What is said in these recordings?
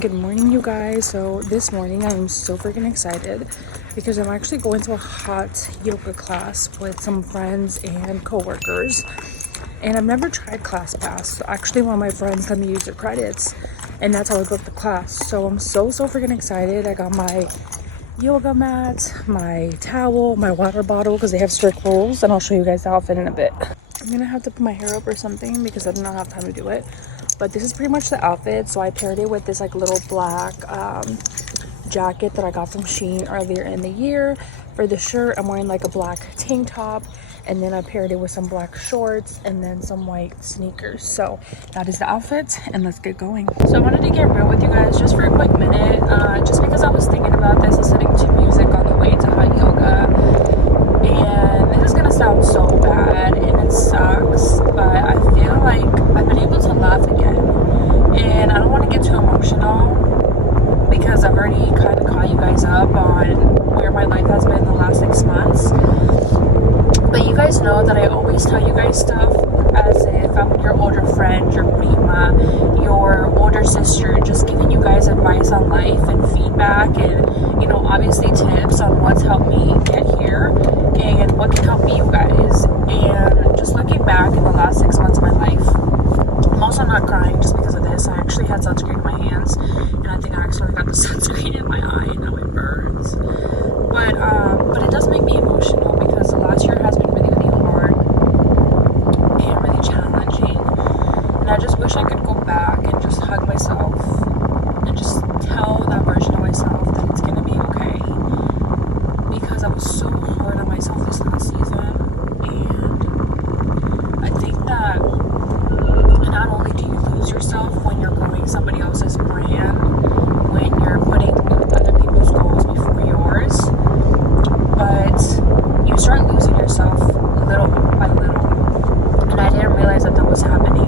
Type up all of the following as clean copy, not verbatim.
Good morning, you guys. So this morning I'm so freaking excited because I'm actually going to a hot yoga class with some friends and coworkers, and I've never tried ClassPass. So actually one of my friends let me use their credits, and that's how I booked the class. So I'm so freaking excited. I got my yoga mat, my towel, my water bottle, because they have strict rules, and I'll show you guys the outfit in a bit. I'm gonna have to put my hair up or something because I do not have time to do it, but this is pretty much the outfit. So I paired it with this like little black jacket that I got from Shein earlier in the year. For the shirt, I'm wearing like a black tank top, and then I paired it with some black shorts and then some white sneakers. So that is the outfit, and let's get going. So I wanted to get real with you guys just for a quick minute, just because I was thinking about this, listening to music on the way to hot yoga, and this is gonna sound so bad and it sucks, but I feel like I've been able to laugh again, and I don't want to get too emotional because I've already kind of caught you guys up on where my life has been the last 6 months. But you guys know that I always tell you guys stuff as if I'm your older friend, your prima, your older sister, just giving you guys advice on life and feedback and, you know, obviously tips on what's helped me get here and what can help you guys. And just looking back in the last 6 months of my life, I'm also not crying just because of this. I actually had sunscreen in my hands, and I think I actually got the sunscreen in my eye, and now it burns. But it does make me emotional because the last year has been really hard and really challenging, and I just wish I could go back and just hug myself and just tell that version of myself that it's gonna be okay, because I was so hard on myself this last season. And I think that not only do you lose yourself when you're growing somebody else's brand, when you're putting other people's goals before yours, but you start losing yourself little by little. And I didn't realize that was happening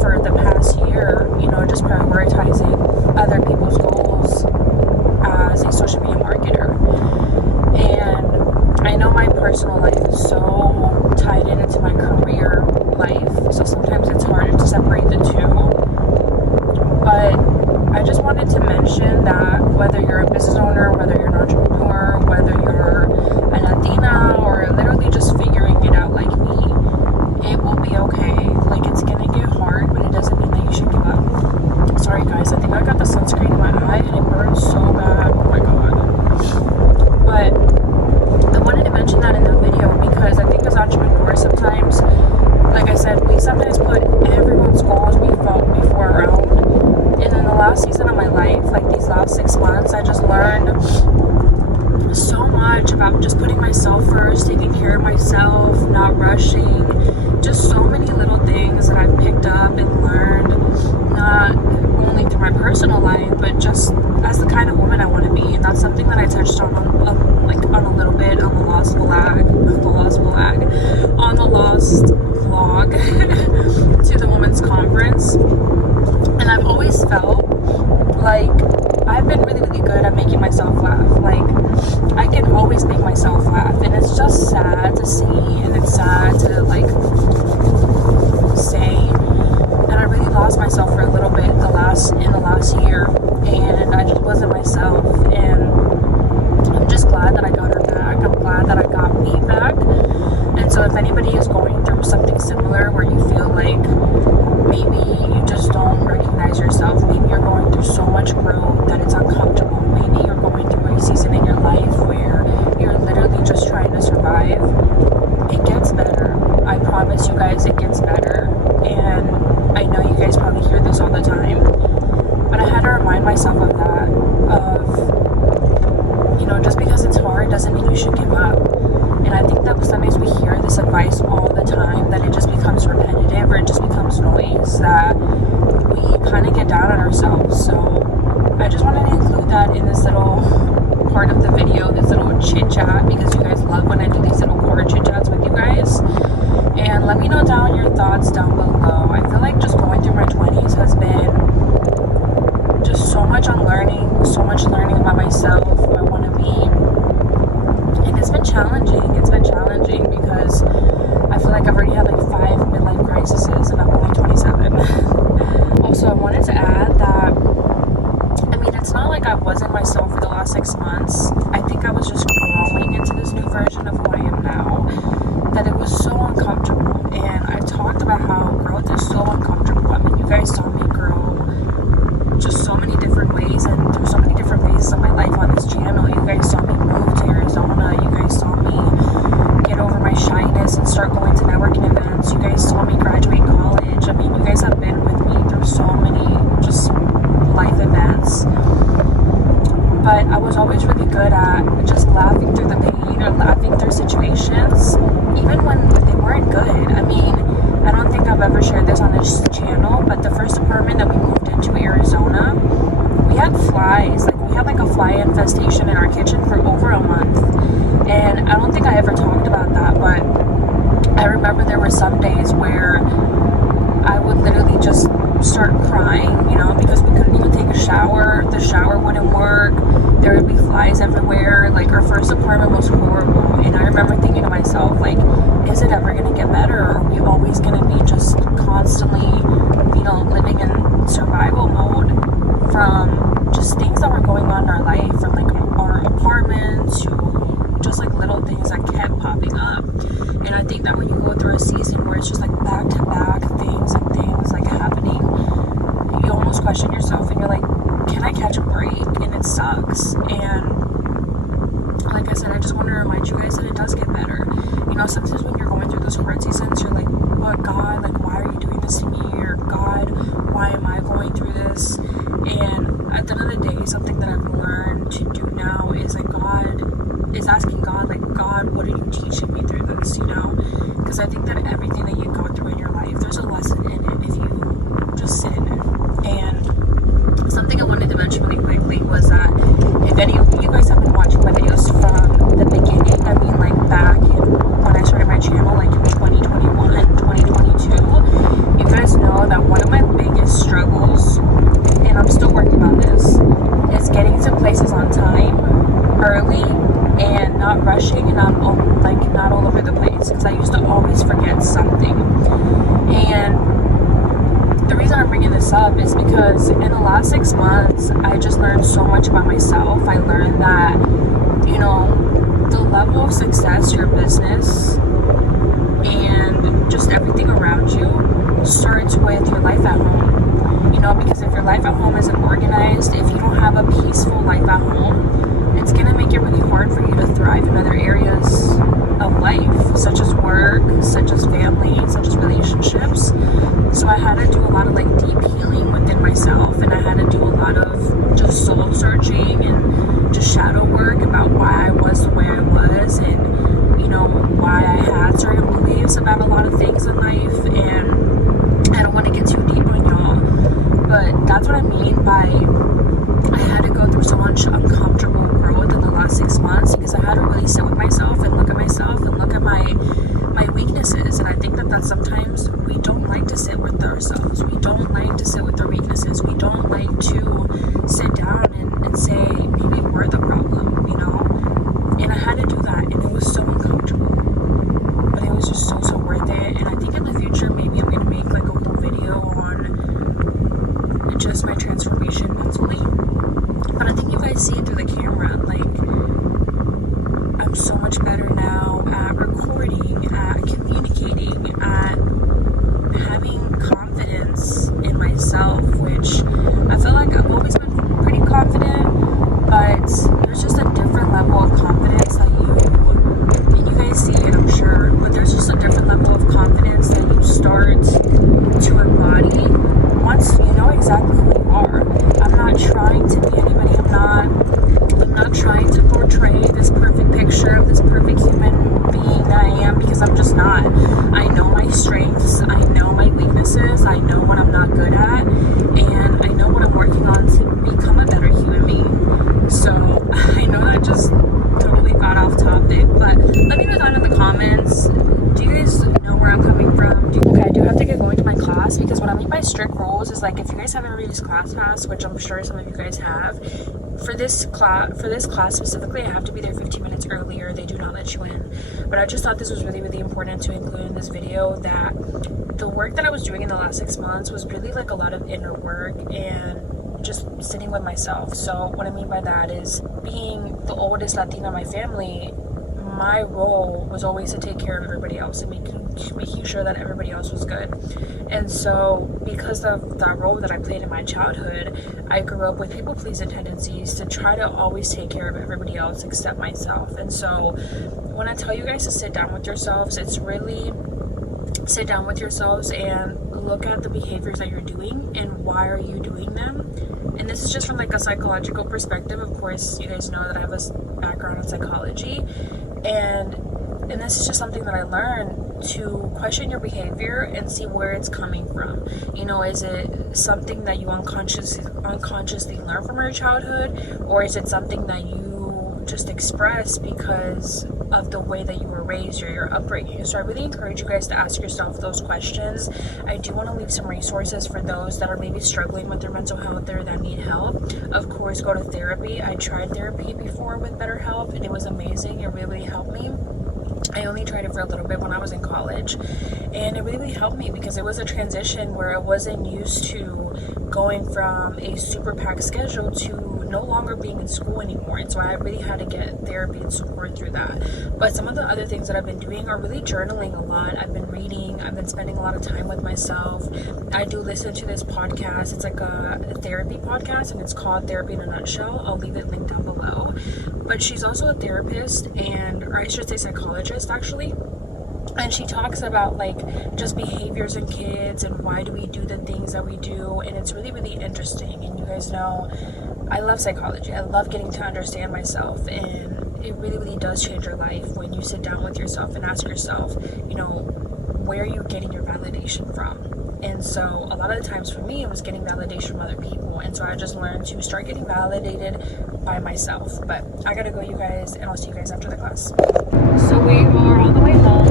for the past year, you know, just prioritizing other people's goals as a social media marketer. And I know my personal life is so tied into my career life, so sometimes it's harder to separate the two. But I just wanted to mention that whether you're a business owner, whether you're an entrepreneur, whether you're a Latina, or literally just figuring it out like me, it will be okay. Like, it's gonna get hard, but it doesn't mean that you should give up. Sorry guys, I think I got the sunscreen in my eye and it burns so bad. Oh my god. But I wanted to mention that in the video because I think as entrepreneurs sometimes, like I said, we sometimes put everyone's goals we felt before around. And in the last season of my life, like these last 6 months, I just learned so much about just putting myself first, taking care of myself, not rushing, just so many little things that I've picked up and learned, not only through my personal life, but just as the kind of woman I want to be. And that's something that I touched on a little bit on the lost vlog to the women's conference. And I've always felt like I've been really good at making myself laugh. Like, I can always make myself laugh, and it's just sad to see, and it's sad to like say that I really lost myself for a little bit in the last year, and I just wasn't myself. And I'm just glad that I got her back. I'm glad that I got me back. And so if anybody is going through something similar where you feel like maybe you just don't recognize yourself, maybe you're going through so much growth that it's uncomfortable, maybe you're going through a season in your life where you're literally just trying to survive, it gets better. I promise you guys, it gets better. And I know you guys probably hear this all the time, but I had to remind myself of that, of, you know, just because it's hard doesn't mean you should give up. And I think that sometimes we hear this advice all the time, that it just becomes repetitive or it just becomes noise, that we kind of get down on ourselves. So I just wanted to include that in this little part of the video, this little chit-chat, because you guys love when I do these little quarter chit-chats with you guys. And let me know down your thoughts down below. I feel like just going through my 20s has been just so much unlearning, so much learning about myself, who I want to be. And it's been challenging. It's been challenging because I feel like I've already had like 5 midlife crises and I'm only 27. Also, I wanted to add that last 6 months, I think I was just growing into this new version of who I am now, that it was so uncomfortable. And I talked about how growth is so uncomfortable. I mean, you guys saw me grow just so many different ways and through so many different phases of my life on this channel. You guys saw me move to Arizona. You guys saw me get over my shyness and start going to networking events. You guys saw me graduate college. I mean, you guys have been with me through so many just life events. But I was always really good at just laughing through the pain or laughing through situations, even when they weren't good. I mean, I don't think I've ever shared this on this channel, but the first apartment that we moved into, Arizona, we had flies. Like, we had like a fly infestation in our kitchen for over a month. And I don't think I ever talked about that, but I remember there were some days where I would literally just start crying, you know, because we couldn't even take a shower. The shower wouldn't work. There would be flies everywhere. Like, our first apartment was horrible. And I remember thinking to myself, like, is it ever going to get better? Or are we always going to be just constantly, you know, living in survival mode from just things that were going on in our life, from like our apartment to just like little things that kept popping up. And I think that when you go through a season where it's just like back to back things and things like happening, you almost question yourself and you're like, can I catch a break? And it sucks. And like I said, I just want to remind you guys that it does get better. You know, sometimes when you're going through those hard seasons, you're like, but God, like, why are you doing this to me? Or God, why am I going through this? And at the end of the day, something that I've learned to do now is like, asking God, like, God, what are you teaching me through this, you know? Because I think that everything that you go through in your life, there's a lesson in it if you just sit in it. And something I wanted to mention really quickly was that if any of you guys have been watching my videos from the beginning, I mean, like, back when I started my channel, like in 2021, 2022, you guys know that one of my biggest struggles, and I'm still working on this, is getting to places on time, early, and not rushing, and I'm like not all over the place, because I used to always forget something. And the reason I'm bringing this up is because in the last 6 months, I just learned so much about myself. I learned that, you know, the level of success your business and just everything around you starts with your life at home. You know, because if your life at home isn't organized, if you don't have a peaceful life at home, it's going to make it really hard for you to thrive in other areas of life, such as work, such as family, such as relationships. So I had to do a lot of like deep healing within myself, and I had to do a lot of just soul searching and just shadow work about why I was the way I was, and, you know, why I had certain beliefs about a lot of things in life. And I don't want to get too deep on y'all, but that's what I mean by I had to go through so much uncomfortable growth in the last 6 months, because I had to really sit with myself and look at myself and look at my weaknesses. And I think that sometimes we don't like to sit with ourselves. We don't like to sit with our weaknesses. We don't like to sit down and say, maybe we're the problem, you know? And I had to do that, and it was so uncomfortable, but it was just so worth it. And I think in the future, maybe I'm going to make like a whole video on just my transformation mentally. But I think you guys see it through the camera, like, I'm so much better now at recording, at communicating, at having confidence in myself, which I feel like I've always been pretty confident, but there's just a different level of confidence that and you guys see it, I'm sure, but there's just a different level of confidence that you start to embody once you know exactly who you are. I'm not trying to be anybody. I'm not trying to portray this perfect picture of this perfect human being that I am, because I'm just not. I know my strengths, I know my weaknesses, I know what I'm not good at, and I know what I'm working on to become a better human being. So I know that just totally got off topic, but let me know down in the comments. Do you guys know where I'm coming from? Okay, I do have to get going to my class, because what I mean by strict rules is like, if you guys haven't already used ClassPass, which I'm sure some of you guys have, for this class specifically, I have to be there 15 minutes earlier. They do not let you in. But I just thought this was really important to include in this video, that the work that I was doing in the last 6 months was really like a lot of inner work, and just sitting with myself. So what I mean by that is, being the oldest Latina in my family, my role was always to take care of everybody else and making sure that everybody else was good. And so because of that role that I played in my childhood, I grew up with people pleasing tendencies to try to always take care of everybody else except myself. And so when I tell you guys to sit down with yourselves, it's really sit down with yourselves and look at the behaviors that you're doing and why are you doing them. And this is just from like a psychological perspective. Of course, you guys know that I have a background in psychology, and this is just something that I learned, to question your behavior and see where it's coming from. You know, is it something that you unconsciously learn from your childhood, or is it something that you just express because of the way that you were raised or your upbringing? So I really encourage you guys to ask yourself those questions. I do want to leave some resources for those that are maybe struggling with their mental health or that need help. Of course, go to therapy. I tried therapy before with BetterHelp, and it was amazing. It really helped me. I only tried it for a little bit when I was in college, and it really helped me because it was a transition where I wasn't used to going from a super packed schedule to no longer being in school anymore. And so I really had to get therapy and support through that. But some of the other things that I've been doing are really journaling a lot. I've been reading. I've been spending a lot of time with myself. I do listen to this podcast. It's like a therapy podcast, and it's called Therapy in a Nutshell. I'll leave it linked down below. But she's also a therapist, or I should say psychologist actually. And she talks about like just behaviors in kids and why do we do the things that we do. And it's really, really interesting. And you guys know I love psychology. I love getting to understand myself, and it really, really does change your life when you sit down with yourself and ask yourself, you know, where are you getting your validation from? And so a lot of the times for me, it was getting validation from other people. And so I just learned to start getting validated by myself. But I gotta go, you guys, and I'll see you guys after the class. So we are on the way home,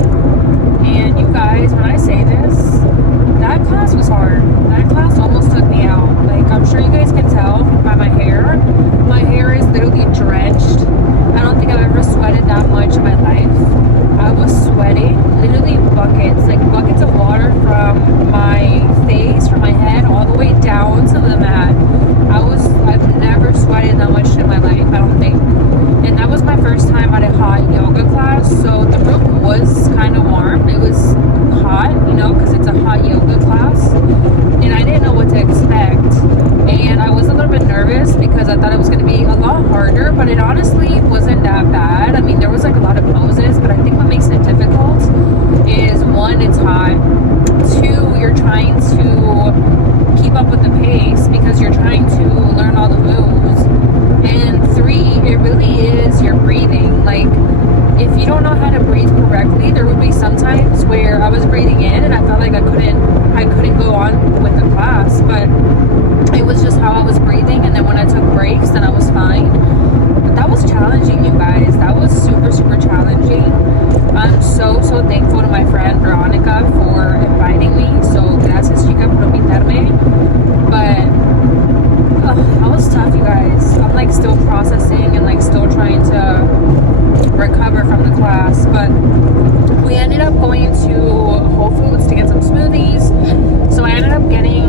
and you guys, when I say this, that class was hard. That class almost took me out. Like, I'm sure you guys can tell by my hair. My hair is literally drenched. I don't think I've ever sweated that much in my life. I was sweating, literally buckets of water from my face, from my head, all the way down to the mat. I've never sweated that much in my life, I don't think. And that was my first time at a hot yoga class, so the room was kind of warm. It was hot, you know, because it's a hot yoga class, and I didn't know what to expect. And I was a little bit nervous because I thought it was going to be a lot harder, but it honestly wasn't that bad. I mean, there was like a lot of poses, but I think what makes it difficult is, one, it's hot. Two, you're trying to keep up with the pace because you're trying to learn all the moves. And three, it really is your breathing. Like, if you don't know how to breathe correctly, there would be some times where I was breathing in and I felt like I couldn't go on with the class, but it was just how I was breathing. And then when I took breaks, then I was fine. But that was challenging, you guys. That was super, super challenging. I'm so, so thankful to my friend Veronica for inviting me. So gracias, chica, por invitarme. But that was tough, you guys. I'm like still processing and like still trying to recover from the class. But we ended up going to Whole Foods to get some smoothies. So I ended up getting,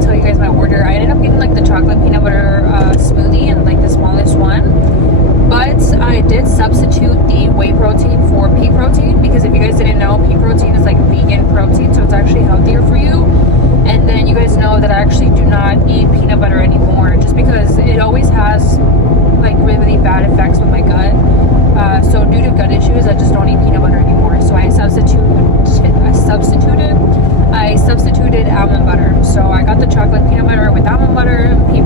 tell you guys my order. I ended up getting like the chocolate peanut butter smoothie and like the smallest one. But I did substitute the whey protein for pea protein, because if you guys didn't know, pea protein is like vegan protein, so it's actually healthier for you. And then you guys know that I actually do not eat peanut butter anymore, just because it always has like really, really bad effects with my gut. So due to gut issues, I just don't eat peanut butter anymore. So I substituted almond butter. So I got the chocolate peanut butter with almond butter, pea